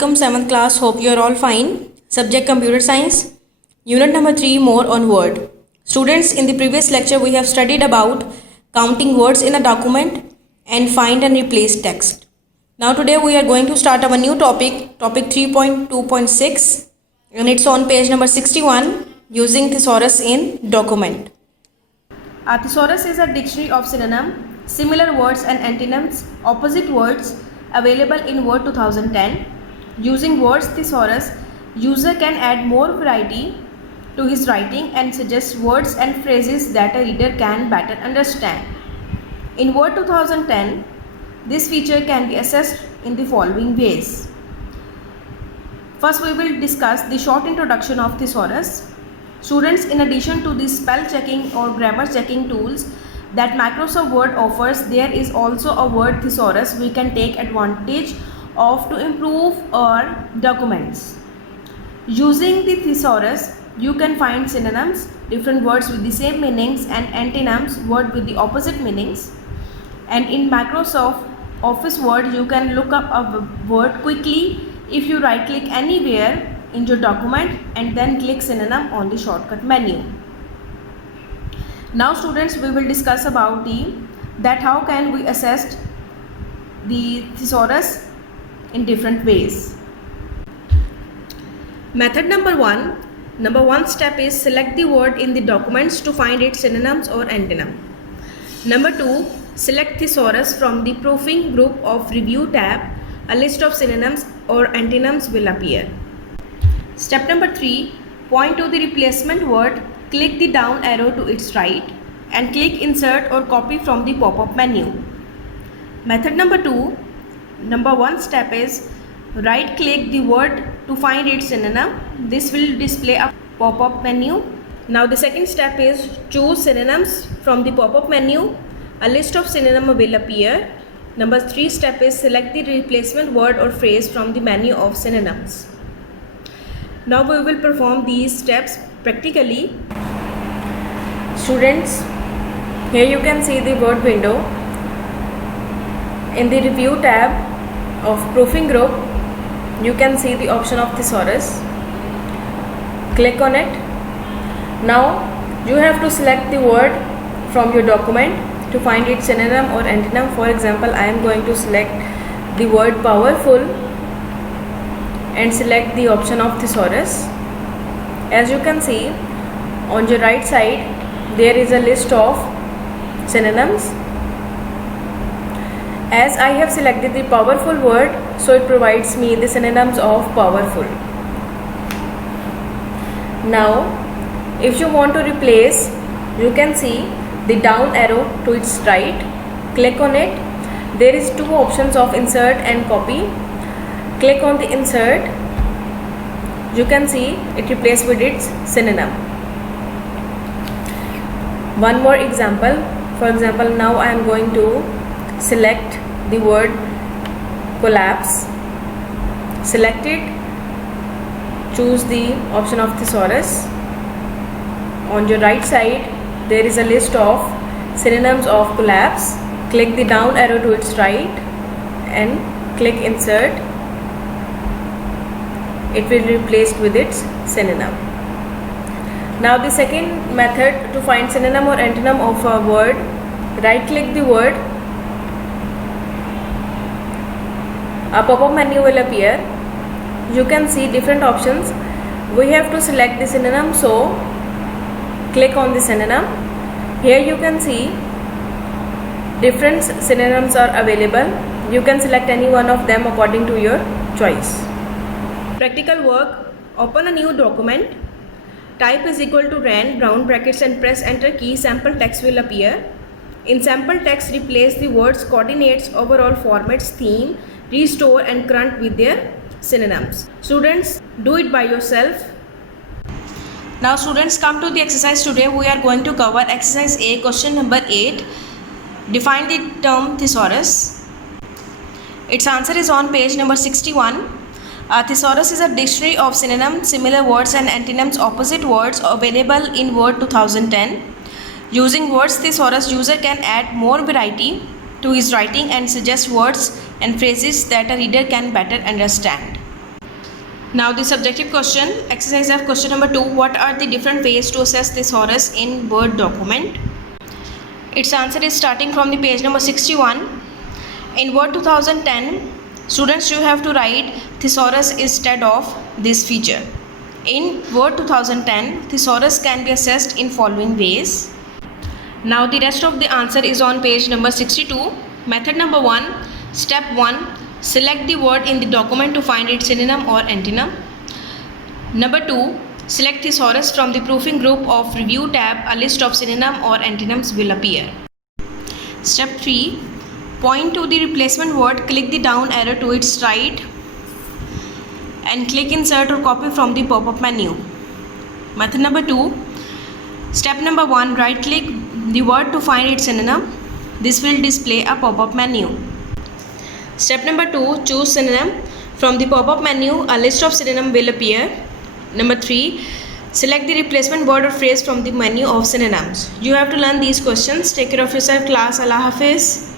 Assalamualaikum 7th class. Hope you are all fine. Subject Computer Science. Unit number 3, more on word. Students, in the previous lecture we have studied about counting words in a document and find and replace text. Now today we are going to start our new topic 3.2.6, and it's on page number 61, using thesaurus in document. A thesaurus is a dictionary of synonym, similar words and antonyms, opposite words available in Word 2010. Using words thesaurus, user can add more variety to his writing and suggest words and phrases that a reader can better understand. In Word 2010, this feature can be accessed in the following ways. First, we will discuss the short introduction of thesaurus. Students, in addition to the spell checking or grammar checking tools that Microsoft Word offers, there is also a word thesaurus we can take advantage of to improve our documents. Using the thesaurus, you can find synonyms, different words with the same meanings, and antonyms, words with the opposite meanings. And in Microsoft Office Word, you can look up a word quickly if you right click anywhere in your document and then click synonym on the shortcut menu. Now students, we will discuss about how can we assess the thesaurus in different ways. Method number one step is select the word in the documents to find its synonyms or antonym. Number 2, select thesaurus from the proofing group of review tab. A list of synonyms or antonyms will appear. Step number 3, point to the replacement word, click the down arrow to its right and click insert or copy from the pop-up menu. Method number 2, number 1 step is right click the word to find its synonym. This will display a pop-up menu. Now the second step is choose synonyms from the pop-up menu. A list of synonyms will appear. Number 3 step is select the replacement word or phrase from the menu of synonyms. Now we will perform these steps practically. Students, here you can see the word window. In the review tab of proofing group, you can see the option of thesaurus. Click on it. Now you have to select the word from your document to find its synonym or antonym. For example, I am going to select the word powerful and select the option of thesaurus. As you can see, on your right side there is a list of synonyms. As I have selected the powerful word, so it provides me the synonyms of powerful. Now if you want to replace, you can see the down arrow to its right. Click on it. There is 2 options of insert and copy. Click on the insert. You can see it replaced with its synonym. One more example. For example, now I am going to select the word collapse. Select it. Choose the option of thesaurus. On your right side there is a list of synonyms of collapse. Click the down arrow to its right and click insert. It will be replaced with its synonym. Now the second method to find synonym or antonym of a word, right click the word. A pop-up menu will appear. You can see different options. We have to select the synonym, so click on the synonym. Here you can see different synonyms are available. You can select any one of them according to your choice. Practical work. Open a new document. Type is equal to rand, round brackets, and press enter key. Sample text will appear. In sample text, replace the words coordinates, overall formats, theme, restore, and current with their synonyms. Students, do it by yourself. Now students, come to the exercise. Today we are going to cover exercise A, question number 8. Define the term thesaurus. Its answer is on page number 61. A thesaurus is a dictionary of synonyms, similar words and antonyms, opposite words available in Word 2010. Using words thesaurus, user can add more variety to his writing and suggest words and phrases that a reader can better understand. Now the subjective question, exercise of question number 2. What are the different ways to assess thesaurus in Word document? Its answer is starting from the page number 61. In Word 2010, students, you have to write thesaurus instead of this feature. In Word 2010, thesaurus can be assessed in following ways. Now the rest of the answer is on page number 62. Method number 1. Step 1. Select the word in the document to find its synonym or antonym. Number 2. Select thesaurus from the proofing group of review tab. A list of synonym or antonyms will appear. Step 3. Point to the replacement word, click the down arrow to its right and click insert or copy from the pop-up menu. Method number 2. Step number 1. Right click the word to find its synonym. This will display a pop-up menu. Step number 2. Choose synonym. From the pop-up menu, a list of synonym will appear. Number 3. Select the replacement word or phrase from the menu of synonyms. You have to learn these questions. Take care of yourself, class. Allah Hafiz.